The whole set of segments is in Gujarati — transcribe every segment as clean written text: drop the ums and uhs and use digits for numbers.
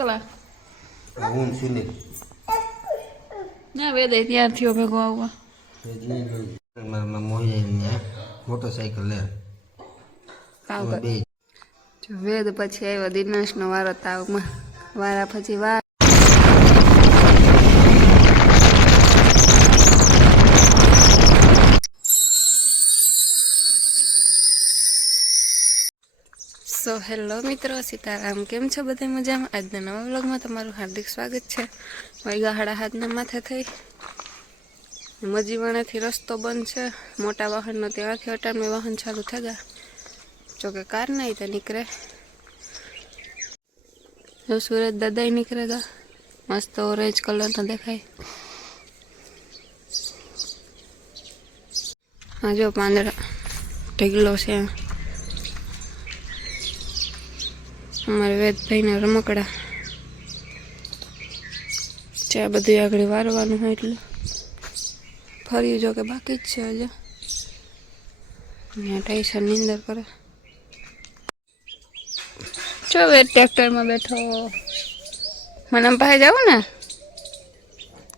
કલા હું સુનિલ ના વેદે ત્યારથી ભેગો આવવા મોટરસાઇકલ લે કામ અમે કર બે વેદ પછી આવ્યો દિનેશનો વારો તાવમાં વારા પછી વાર સો હેલો મિત્રો સીતારામ કેમ છો બધા મજામાં આજના નવા વ્લોગમાં તમારું હાર્દિક સ્વાગત છે વાગ્યા 7:30 માથે થઈ મજીવાણાથી રસ્તો બંધ છે મોટા વાહનનો ત્યાંથી અટાણમાં વાહન ચાલુ થઈ ગયા જોકે કાર નહીં તો નીકળે જો સુરત દાદાઈ નીકળેગા મસ્ત ઓરેન્જ કલરનો દેખાય હા જો પાંદડા ઢીગલો છે અમારે વેદભાઈને રમકડા છે બધું આગળ વારવાનું હોય એટલે ફર્યું જો કે બાકી જ છે હજુ અહીંયા ટાઈસન નીંદર કરે જો વેદ ટ્રેક્ટરમાં બેઠો મને પાસે જવું ને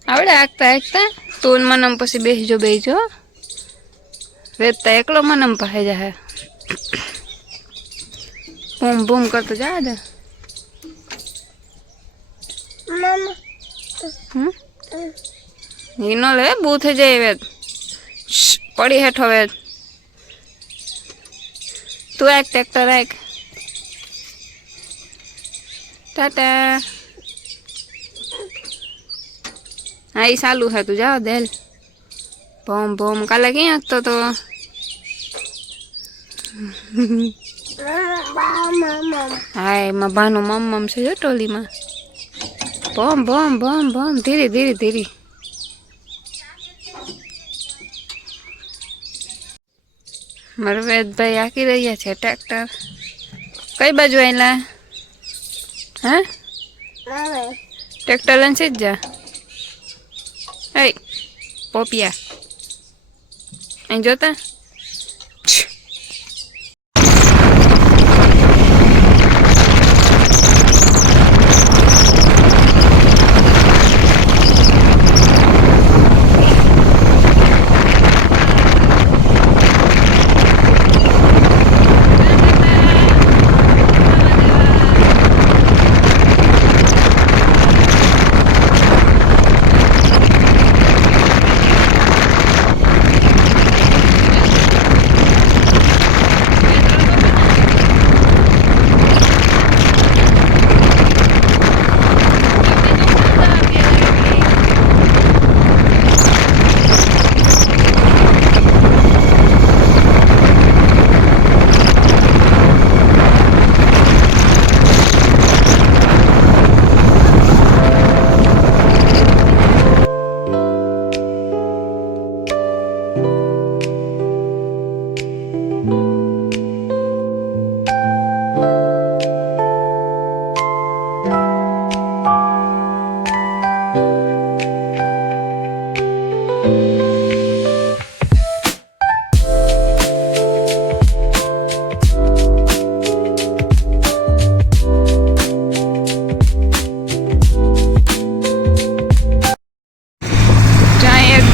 આવડે આગતા આગતા તું મનમ પછી બેસજો વેદતા એકલો મનમ પાસે જાય બૂમ બૂમ કરતો જા દે નો લે બહુ થઈ જાય વેદ પડી હેઠો વેદ તું એક ટ્રેક્ટર એક ટાટા હા એ ચાલુ છે તું જાઓ દેલ ભોમ ભોમ કાલે ક્યાં આગતો તો હા એમાં ભાનું મમ છે જો ટોલીમાં ભોમ ભોમ ભોમ ભોમ ધીરે ધીરે ધીરે મારા વેદભાઈ આકી રહ્યા છે ટ્રેક્ટર કઈ બાજુ આવેલા હા ટ્રેક્ટર લઈને જ જા એ પોપિયા અહીં જોતા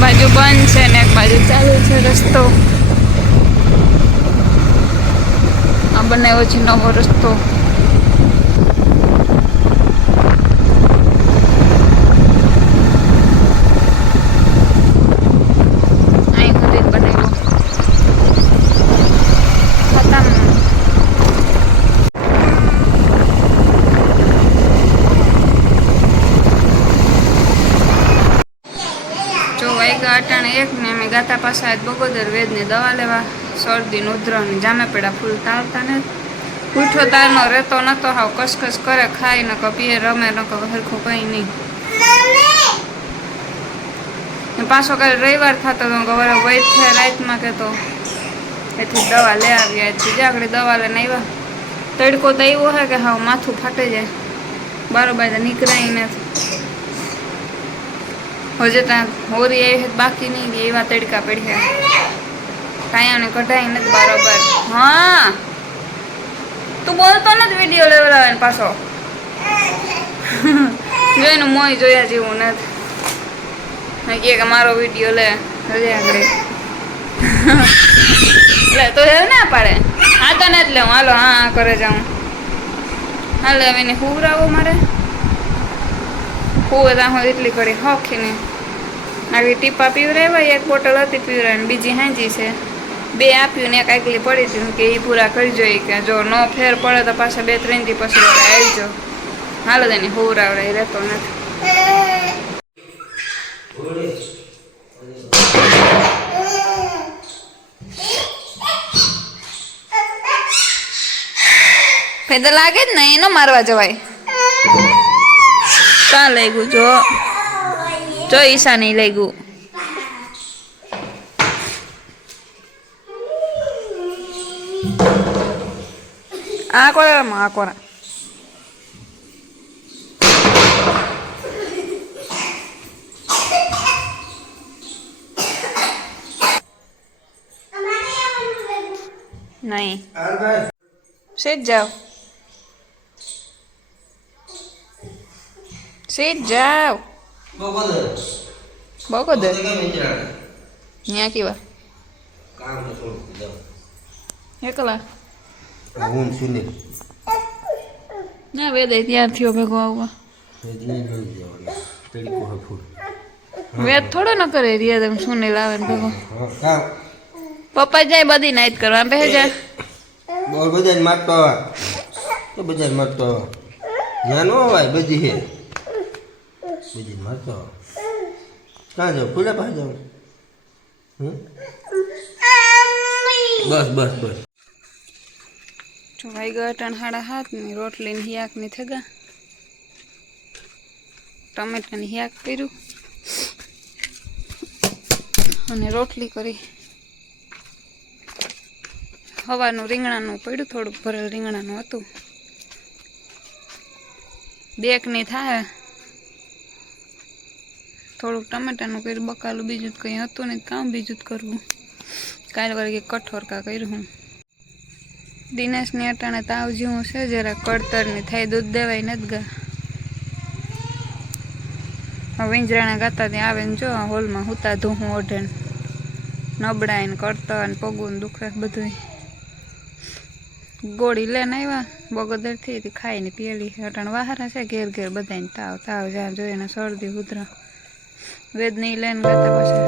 બાજુ બંધ છે ને એક બાજુ ચાલુ છે રસ્તો આ બનાવ્યો છે નવો રસ્તો અહીં સુધી બનાવ્યો ખતમ અટાણે એક ને અમે ગાતા પાસે આજ બગોદર વેદની દવા લેવા શરદી ઉધરસ જામે પેડા ફૂલ તાવતા ને ઉઠો તારનો રહેતો નતો હાવ કસકસ કરે ખાઈ ન પીએ રમે ન હરખું કંઈ નહીં પાછો કાલે રવિવાર થતો તો ગવારે વૈદ થયા રાતમાં કહેતો એથી દવા લઈ આવ્યા છે આગળ દવા લઈને આવ્યા તડકો તો એવો છે કે હાવ માથું ફાટી જાય બારોબાર નીકળાય નથી હજે ત્યાં હોરી આવી બાકી નહીં એવા તડકા પડ્યા કાંઈ કઢાઈ નથી બરોબર હા તું બોલતો નથી વિડીયો લેવડાવે પાછો જોઈને મોય જોયા જેવું નથી કે મારો વિડીયો લે હજી આગળ લે તો ના પાડે આ તો નથી લેવું હાલો હા કરે જાઉં હાલે હવે એને હુવરાવો મારે હુવે ત્યાં હોય એટલી ઘડી હોખીને આવી ટીપા પીવરાવ્યા એક બોટલ હતી પીવરાવી બીજી હાંજી છે 2 આપ્યું ને એક આગલી પડી હતી કે એ પૂરા કરી જોઈએ કે જો ન ફેર પડે તો પાછા 2-3 દી પછી આવજો હાલો એની હુવરાવડાય રહેતો નથી ફેદા લાગે જ ને એનો મારવા જવાય કા લઈ ગયું જો ઈશા નહીં લઈ ગયું આ કોરા નહીં સીટ જાઓ બગોદર ત્યાં કેવા એકલા હું સુનિલ ના વેદ ત્યાં થયો ભેગો આવવા વેદ થોડો ન કરે રિયા એમ સુનિલ આવે ને ભેગો પપ્પા જાય બધી નાઈટ કરવા બે જાય બોલ બજાર મારતો આવા તો બજાર મારતો આવા ત્યાં નો અવાય બધી હે બજાર મારતો આવા ક્યાં જાવ ખુલ્લા પાસે જાવ બસ જો ભાઈ ગયા 7:30 ની રોટલી ને હિયાક ની થગા ટમેટા ની હિયાક કર્યું અને રોટલી કરી હવાનું રીંગણાનું પડ્યું થોડુંક ભરેલ રીંગણાનું હતું 2 ની થાય થોડુંક ટમેટાનું કર્યું બકાલું બીજું કંઈ હતું નહીં કામ બીજું જ કરવું કાલે વળી કઠોર કા કર્યું હું દિનેશની અટાણે તાવ જેવું છે જરા કળતરની થાય દૂધ દેવાય નથી ગા હવે વિંજરાણા ગાતા ત્યાં આવે ને જો હોલમાં હુતા ધૂહું ઓઢે નબળાય ને કળતર ને પગું ને દુખે બધું ગોળી લઈને આવ્યા બગોદરથી ખાઈને પીએલી અટાણ વાહારા છે ઘેર બધાને તાવ જ્યાં જોઈએ ને શરદી ઉધરા વેદ નહીં લઈને ગાતા પછી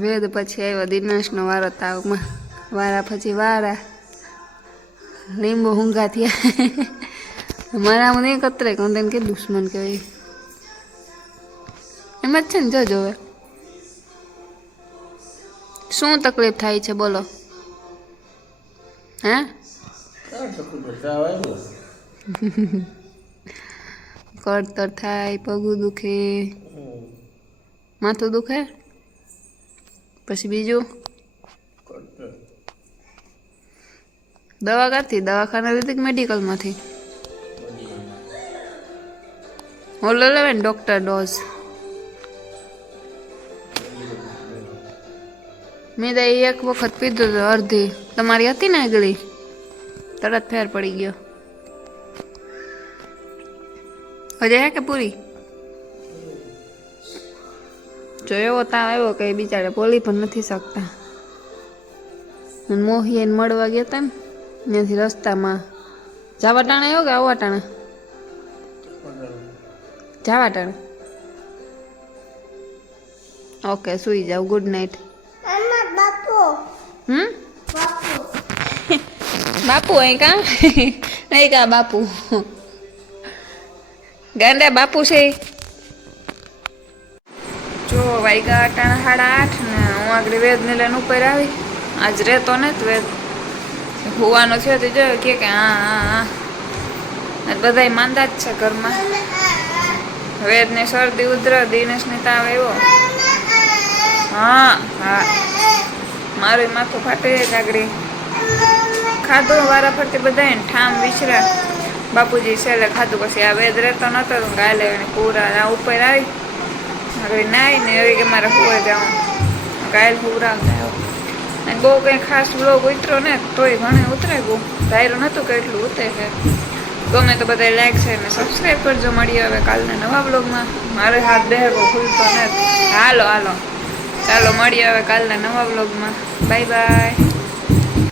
વેદ પછી આવ્યો દિનેશનો વારો તાવમાં વારા પછી વારા લીંબુ હુંગા થયા મારા મને કતરે હું તેને કે દુશ્મન કહેવાય એમ જ છે ને જોજો હવે શું તકલીફ થાય છે બોલો હે કળતર થાય પગું દુખે માથું દુખે પછી બીજું દવા ક્યાંથી દવાખાના લીધી કે મેડિકલમાંથી ઓલો લેવે ને ડૉક્ટર ડોઝ મેં તો એક વખત પીધું હતું અડધી તમારી હતી ને આગળી તરત ફેર પડી ગયો હજે હે કે પૂરી જો એવો તાવ આવ્યો કે બિચારા બોલી પણ નથી શકતા મોહી એને મળવા ગયા હતા ને ત્યાંથી રસ્તામાં જાવા ટાણે આવ્યો કે આવવા ટાણે જાવા ટાણે ઓકે સુઈ જાવ ગુડ નાઇટ બાપુ અહીં કા નહીં કા બાપુ ગાંડા બાપુ છે. જો વાગ્યા અટાણા 8:30 ને હું આગળ વેદને લઈને ઉપર આવી. આજ રહેતો ને વેદ હોવાનો થયો તો જો કે હા બધાય માંદા જ છે ઘરમાં. વેદને શરદી ઉધરસ, દિનેશને તાવ આવ્યો. હા મારું માથું ફાટે કાગડી. ખાધું વારા ફરતી બધાય ઠામ વિચરા. બાપુજી છેલ્લે ખાધું પછી આ વેદ રહેતો નતો તો ગાલે પૂરા ઉપર આવી આગળ નાઈ ને હવે કે મારે હોવે જાઉં ગાયલ પૂરા. અને બહુ કંઈ ખાસ બ્લોગ ઉતરો ને તોય ઘણે ઉતરે બહુ ધાર્યું નહોતું કે એટલું ઉતરે છે. ગમે તો બધા લાઈક છે ને સબસ્ક્રાઈબ કરજો. મળીએ હવે કાલના નવા બ્લોગમાં. મારે હાથ બેહકો ખુલતો નથી. હાલો ચાલો મળીએ હવે કાલના નવા બ્લોગમાં. Bye bye.